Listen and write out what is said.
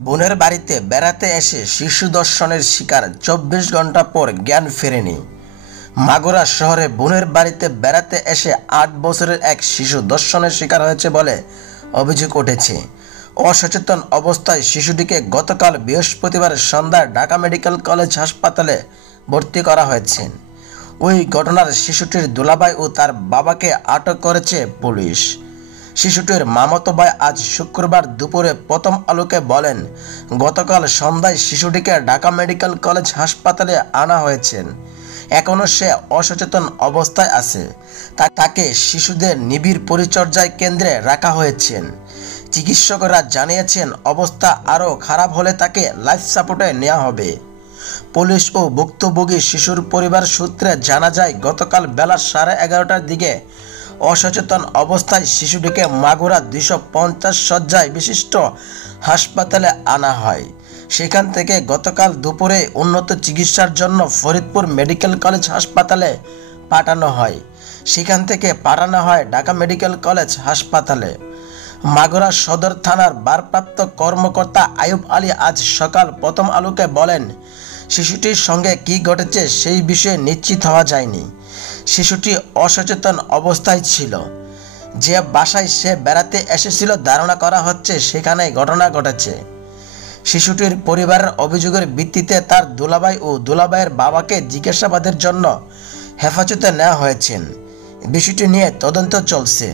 বোনের বাড়িতে বেড়াতে এসে শিশু ধর্ষণের শিকার ২৪ ঘন্টা পর জ্ঞান ফেরেনি। মাগুরা শহরে বোনের বাড়িতে বেড়াতে এসে ৮ বছরের এক শিশু ধর্ষণের শিকার হয়েছে বলে অভিযোগ উঠেছে। অসচেতন অবস্থায় শিশুটিকে গতকাল বৃহস্পতিবার সন্ধ্যায় ঢাকা মেডিকেল কলেজ হাসপাতালে ভর্তি করা হয়েছে। ওই ঘটনার শিশুটির দুলাভাই ও তার বাবাকে আটক করেছে পুলিশ। শিশুটির মামাতো ভাই আজ শুক্রবার দুপুরে প্রথম আলোকে বলেন, গতকাল সন্ধ্যায় শিশুটিকে ঢাকা মেডিকেল কলেজ হাসপাতালে আনা হয়েছে। এখনও সে অসচেতন অবস্থায় আছে। তাকে শিশুদের নিবিড় পরিচর্যায় কেন্দ্রে রাখা হয়েছে। চিকিৎসকরা জানিয়েছেন অবস্থা আরও খারাপ হলে তাকে লাইফ সাপোর্টে নেওয়া হবে। পুলিশ ও ভুক্তভোগী শিশুর পরিবার সূত্রে জানা যায়, গতকাল বেলা 11:30টার দিকে অসচেতন অবস্থায় শিশুটিকে মাগুরা 250 শয্যায় বিশিষ্ট হাসপাতালে আনা হয়। সেখান থেকে গতকাল দুপুরে উন্নত চিকিৎসার জন্য ফরিদপুর মেডিকেল কলেজ হাসপাতালে পাঠানো হয়। সেখান থেকে পাঠানো হয় ঢাকা মেডিকেল কলেজ হাসপাতালে। মাগুরা সদর থানার ভারপ্রাপ্ত কর্মকর্তা আইয়ুব আলী আজ সকাল প্রথম আলোকে বলেন, শিশুটির সঙ্গে কী ঘটেছে সেই বিষয়ে নিশ্চিত হওয়া যায়নি। শিশুটি অসচেতন অবস্থায় ছিল। যে বাসায় সে বেড়াতে এসেছিল ধারণা করা হচ্ছে সেখানেই ঘটনা ঘটেছে। শিশুটির পরিবারের অভিযোগের ভিত্তিতে তার দুলাভাই ও দুলাভাইয়ের বাবাকে জিজ্ঞাসাবাদের জন্য হেফাজতে নেওয়া হয়েছে। বিষয়টি নিয়ে তদন্ত চলছে।